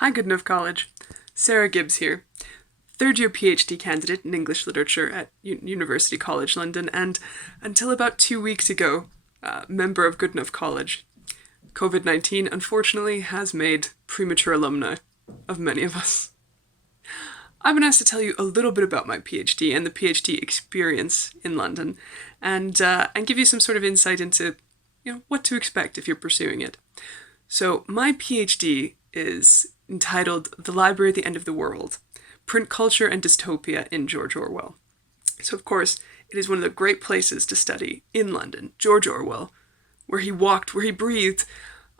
Hi, Goodenough College. Sarah Gibbs here, third year PhD candidate in English literature at University College London, and until about 2 weeks ago, member of Goodenough College. COVID-19 unfortunately has made premature alumni of many of us. I've been asked to tell you a little bit about my PhD and the PhD experience in London, and give you some sort of insight into what to expect if you're pursuing it. So my PhD is entitled The Library at the End of the World, Print Culture and Dystopia in George Orwell. So of course, it is one of the great places to study in London, George Orwell, where he walked, where he breathed,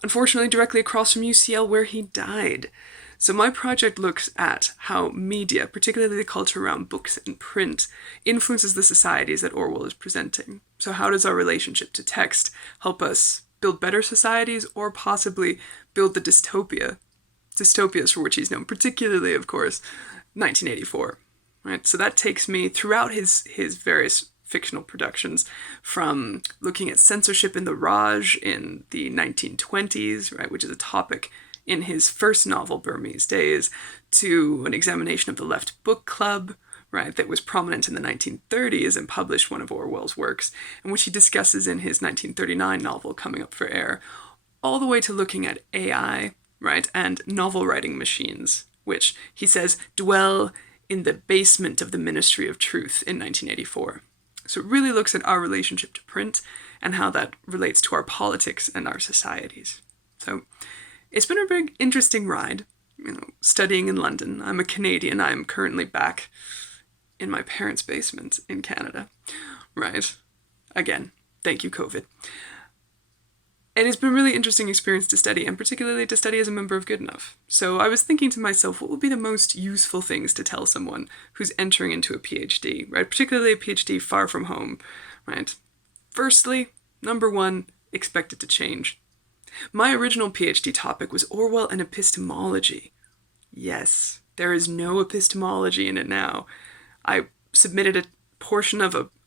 unfortunately directly across from UCL where he died. So my project looks at how media, particularly the culture around books and print, influences the societies that Orwell is presenting. So how does our relationship to text help us build better societies, or possibly build the dystopias for which he's known, particularly, of course, 1984. Right? So that takes me throughout his various fictional productions, from looking at censorship in the Raj in the 1920s, right, which is a topic in his first novel, Burmese Days, to an examination of the Left Book Club, right, that was prominent in the 1930s and published one of Orwell's works, and which he discusses in his 1939 novel, Coming Up for Air, all the way to looking at AI, right, and novel writing machines, which he says dwell in the basement of the Ministry of Truth in 1984. So it really looks at our relationship to print and how that relates to our politics and our societies. So it's been a very interesting ride, studying in London. I'm a Canadian. I'm currently back in my parents' basement in Canada, right? Again, thank you, COVID. It has been a really interesting experience to study, and particularly to study as a member of Goodenough. So I was thinking to myself, what would be the most useful things to tell someone who's entering into a PhD, right? Particularly a PhD far from home, right? Firstly, number one, expect it to change. My original PhD topic was Orwell and epistemology. Yes, there is no epistemology in it now. I submitted a portion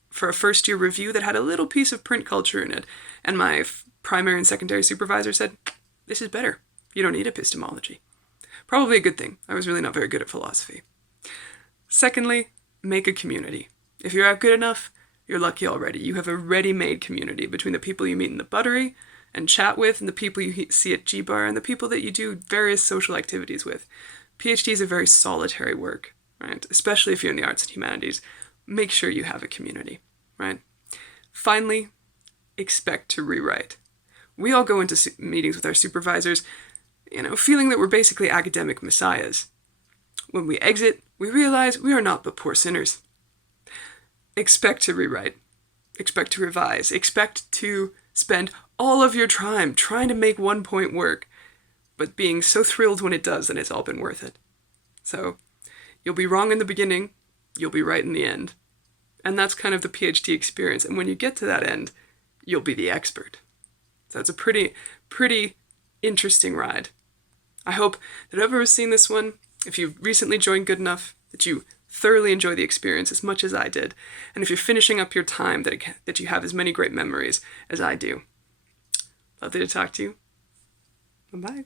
for a first year review that had a little piece of print culture in it, and my primary and secondary supervisor said, "This is better. You don't need epistemology." Probably a good thing. I was really not very good at philosophy. Secondly, make a community. If you're out good enough, you're lucky already. You have a ready-made community between the people you meet in the buttery and chat with, and the people you see at G-Bar, and the people that you do various social activities with. PhD is a very solitary work, right? Especially if you're in the arts and humanities. Make sure you have a community, right? Finally, expect to rewrite. We all go into meetings with our supervisors, feeling that we're basically academic messiahs. When we exit, we realize we are not but poor sinners. Expect to rewrite. Expect to revise. Expect to spend all of your time trying to make one point work, but being so thrilled when it does that it's all been worth it. So, you'll be wrong in the beginning, you'll be right in the end. And that's kind of the PhD experience. And when you get to that end, you'll be the expert. So it's a pretty interesting ride. I hope that whoever has seen this one, if you've recently joined Goodenough, that you thoroughly enjoy the experience as much as I did. And if you're finishing up your time, that you have as many great memories as I do. Lovely to talk to you. Bye-bye.